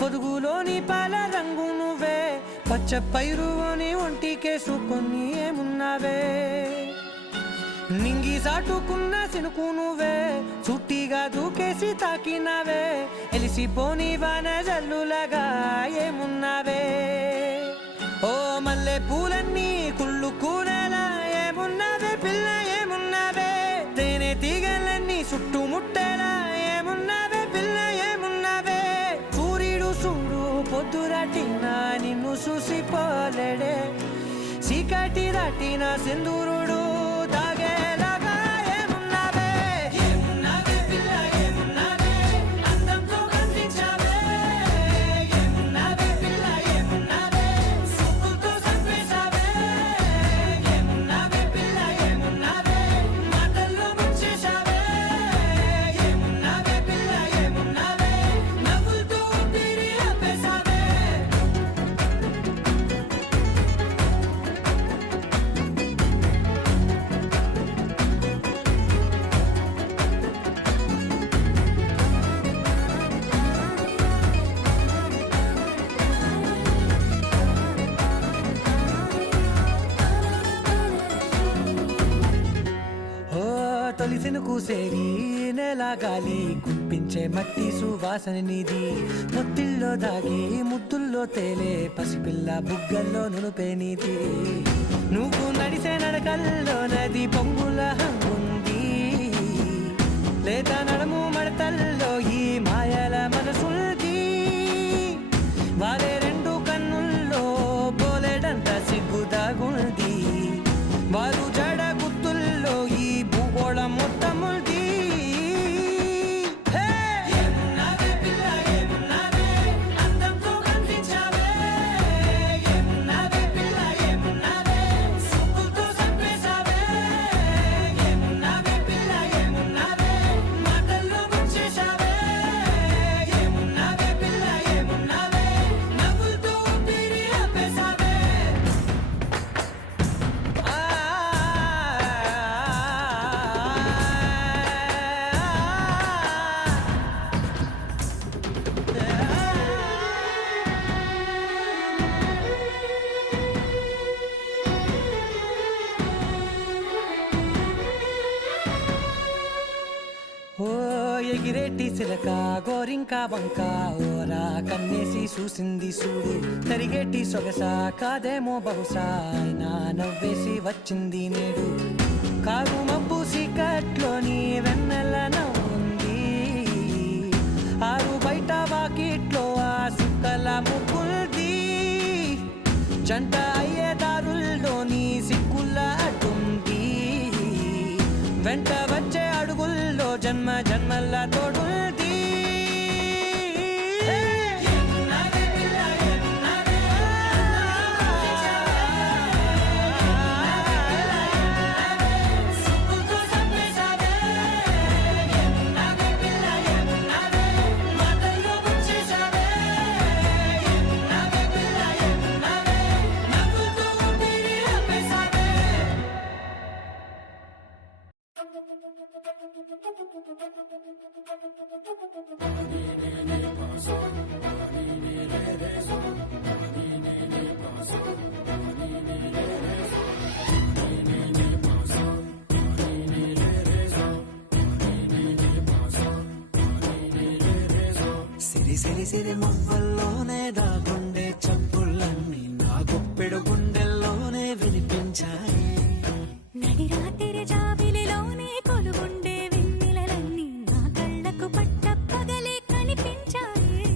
పొదుగులోని పాల రంగు నువ్వే పచ్చ పైరుని ఒంటికేసుకొని ఏమున్నావే నింగి సాటుకున్న సినుకు నువ్వే చుట్టిగా దూకేసి తాకినావే ఎలిసిపోని వాన జల్లులగా ఏమున్నావే ఓ మల్లె పూలన్నీ కుళ్ళు కూరలా ఏమున్నావే పిల్ల ఏమున్నావే తేనె తీగలన్నీ చుట్టూ ముట్టేలా ఏమున్నావే పిల్ల ఏమున్నావే సూర్యుడు చూడు పొద్దురాటిన నిన్ను చూసిపోలేడే చీకటి దాటిన సింధూరుడు తాగేలాగా ఏమున్నావే ఏమున్నావే పిల్ల ఏమున్నావే అందంతో కనిపించావే ఏమున్నావే పిల్ల ఏమున్నావే సుక్కుతో చంపేశావే ఏమున్నావే పిల్ల ఏమున్నావే మాటల్లో ముంచేశావే ఏమున్నావే పిల్ల ఏమున్నావే నవ్వులతో ఊపిరి ఆపేశావే తొలిసిన కూసేరి నెల గాలి గుప్పించే మట్టి సువాసన నీది ముత్తిల్లో దాగి ముద్దుల్లో తేలే పసిపిల్ల బుగ్గల్లో నునుపే నీది నువ్వు నడిసే నడకల్లో నది పొంగుల హంగుంది లేదా నడము మడతల్లో ఈ మాయల మనసుల్ది వారే రెండు కన్నుల్లో పోలేడంత సిగ్గుదాగుంది వారు జడ గుత్తుల్లో ఈ భూగోళం మొత్తముల్ది ఏమున్నావే పిల్ల ఏమున్నావే అందంతో కనిపించావే ఏమున్నావే పిల్ల ఏమున్నావే సుక్కుతో చంపేశావే ఏమున్నావే పిల్ల ఏమున్నావే మాటల్లో ముంచేశావే ఏమున్నావే పిల్ల ఏమున్నావే నవ్వులతో ఊపిరి ఆపేశావే ఓ ఎగిరేటి సిలక గోరింక వంక ఓరా కన్నేసి చూసింది చూడు తరిగేటి సొగస కాదేమో బహుశా అయినా నవ్వేసి వచ్చింది నేడు కాగు మబ్బు సీకట్లోని వెన్నెల నవ్వుంది ఆరు బయట వాకిట్లో ఆ సుక్కల ముగ్గుల్ది జంట అయ్యే దారుల్లోని సిక్కుల అడ్డుంది వెంట వచ్చే అడుగుల్లో జన్మ జన్మల తోడుంది ఏమున్నావే పిల్ల ఏమున్నావే సుక్కుతో చంపేశావే ఏమున్నావే పిల్ల ఏమున్నావే మాటల్లో ముంచేశావే ఏమున్నావే పిల్ల ఏమున్నావే నవ్వులతో ఊపిరి ఆపేశావే సిరి సిరి సిరి మువ్వల్లోనే దాగుండే చప్పుళ్ళన్నీ నా గుప్పెడు గుండెల్లోనే వినిపించాయి నడిరాత్రి జాబిలిలోనే కొలుగుండే వెన్నెలలన్నీ నా కళ్ళకు పట్టపగలే కనిపించాయి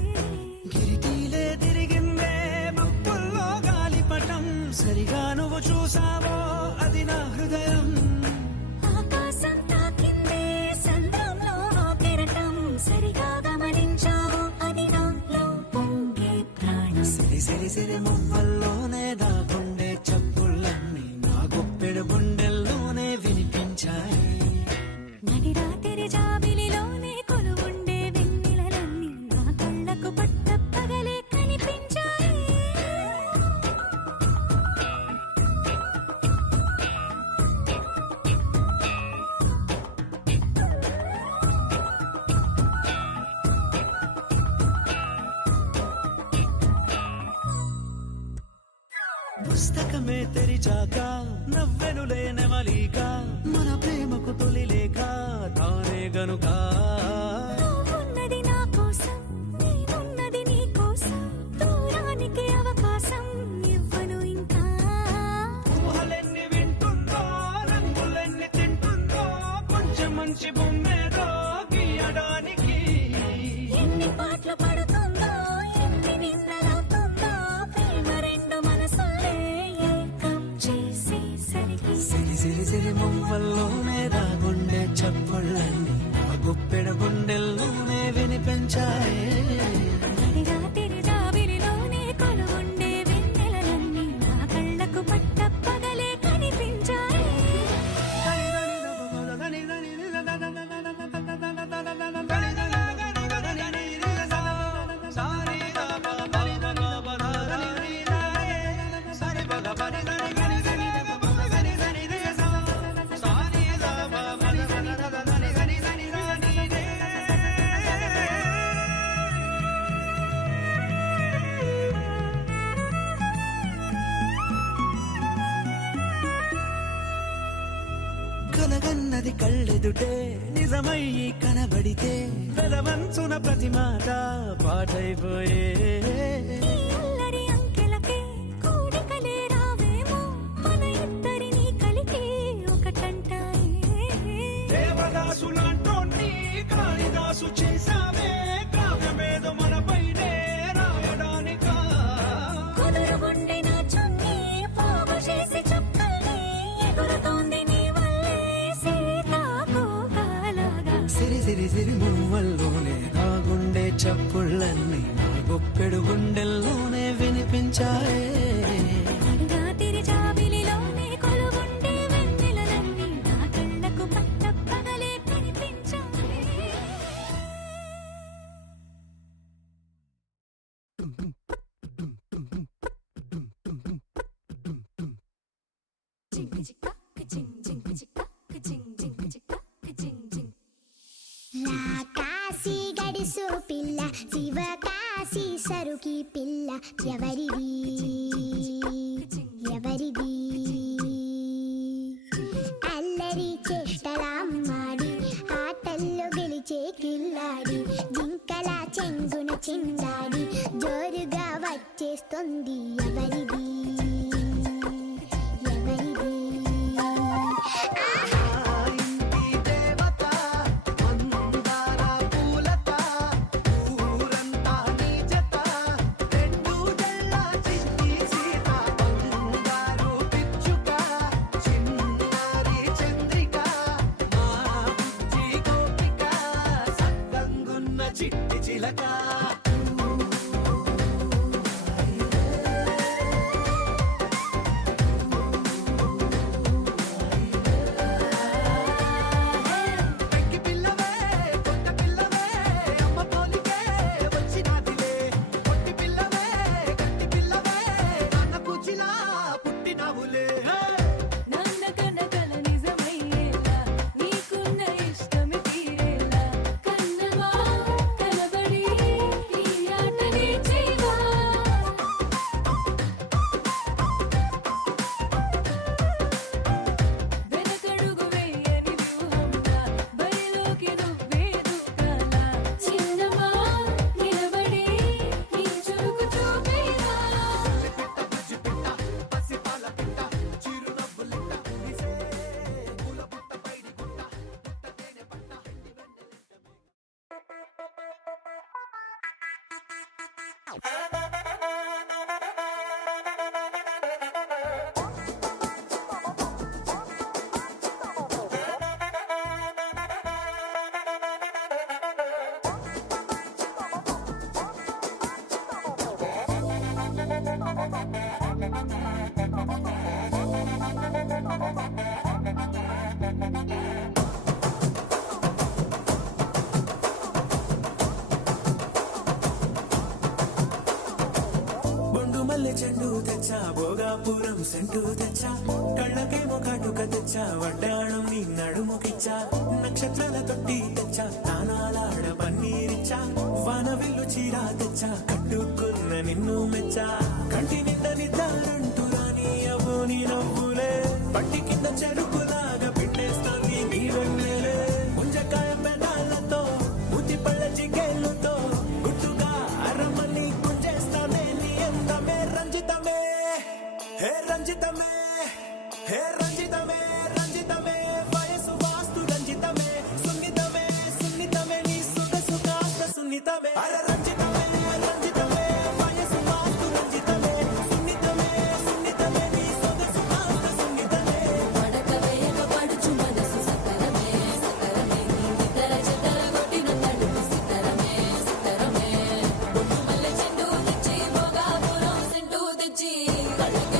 గిరిటీలే తిరిగిందే మబ్బుల్లో గాలిపటం సరిగా నువ్వు చూసావో అది నా హృదయం ఆకాశం తాకిందే సంద్రంలో ఆ కెరటం సరిగా గమనించావు అది నాలో పొంగే ప్రాణం సిరి సిరి సిరి మువ్వల్లోనే దాగుండే చప్పుళ్ళన్నీ నా గుప్పెడు గుండెల్లోనే వినిపించాయి నడిరాత్రి జాబిలిలోనే కొలువుండే వెన్నెలలన్నీ నా కళ్ళకు పట్టపగలే కనిపించాయి పుస్తకమే తెరిచాక నవ్వెనులే నెమలిక మన ప్రేమకు తొలి లేక తానే గనుక నువ్వున్నది నా కోసం నేనున్నది నీ కోసం దూరానికి అవకాశం ఇవ్వను ఇంకా ఊహలెన్ని వింటుందో రంగులెన్ని తింటుందో కొంచెం మంచి బొమ్మేదో సిరి మువ్వల్లోనే దాగుండే చప్పుళ్ళన్నీ ఆ గుప్పెడ గుండెల్లోనే వినిపించాయే. నడిరాత్రి జాబిలిలోనే కొలువుండే వెన్నెలలన్నీ నా కళ్ళకు పట్టపగలే కనిపించాయి. కలగన్నది కళ్ళెదుటే నిజమయ్యి కనబడితే పెదవంచున ప్రతి మాట పాటైపోయే. ఈ అల్లరి అంకెలకే కూడికలే రావేమో మన ఇద్దరిని కలిపి ఒకటంటాయే. దేవదాసులాంటోన్ని కాళిదాసు చేశావే కావ్యమేదో మనపైనే రాయడానికా. కుదురుగుండె నా చున్నీ పోగు చేసి చుక్కల్ని ఎగురుతోంది నీ వల్లే సీతాకోకలాగా. సిరి సిరి సిరి మువ్వల్లోనే దాగుండే చప్పుళ్ళన్నీ నా గుప్పెడు గుండెల్లోనే వినిపించాయే. నడిరాత్రి జాబిలిలోనే కొలువుండే వెన్నెలలన్నీ నా కళ్ళకు పట్టపగలే కనిపించాయి. కాశీ గడిసు పిల్ల శివ కాశీ సరుకి పిల్ల ఎవరిది ఎవరిది అల్లరి చేష్టలామ్మాడి ఆటల్లో గెలిచే కిల్లాడి జింకల చెంగున చిందాడి జోరుగా వచ్చేస్తుంది ఎవరిది ఎవరిది చిట్టి చిలక మల్లె చెండు తెచ్చా భోగాపురం సెంటు తెచ్చా కళ్ళకేమో కాటుక తెచ్చా వడ్డాణం నీ నడుముకిచ్చా నక్షత్రాల తొట్టి తెచ్చా తానాలాడ పన్నీరిచ్చా వానవిల్లు చీరా తెచ్చా కట్టుకున్న నిన్ను మెచ్చా కంటి నిండా నిద్దారంటూ రాని అవ్వు నీ నవ్వులే పట్టి కింద చెరుకులాగా పిండేస్తాంది నీ వెన్నెలే ముంజకాయ పెదాలతో ముతి పళ్ళ చికేళ్ళతో గుట్టుగా అరమని గుంజేస్తానే నీ అందమే రంజితమే హే రంజితమే హే రంజితమే రంజితమే వయసు వాస్తు రంజితమే సున్నితమే సున్నితమే నీ సుగసు కాస్త సున్నితమే అరే రంజితమే రంజితమే వయసు వాస్తు రంజితమే సున్నితమే సున్నితమే నీ సుగసు కాస్త సున్నితమే పడక వేయక కళ్ళకి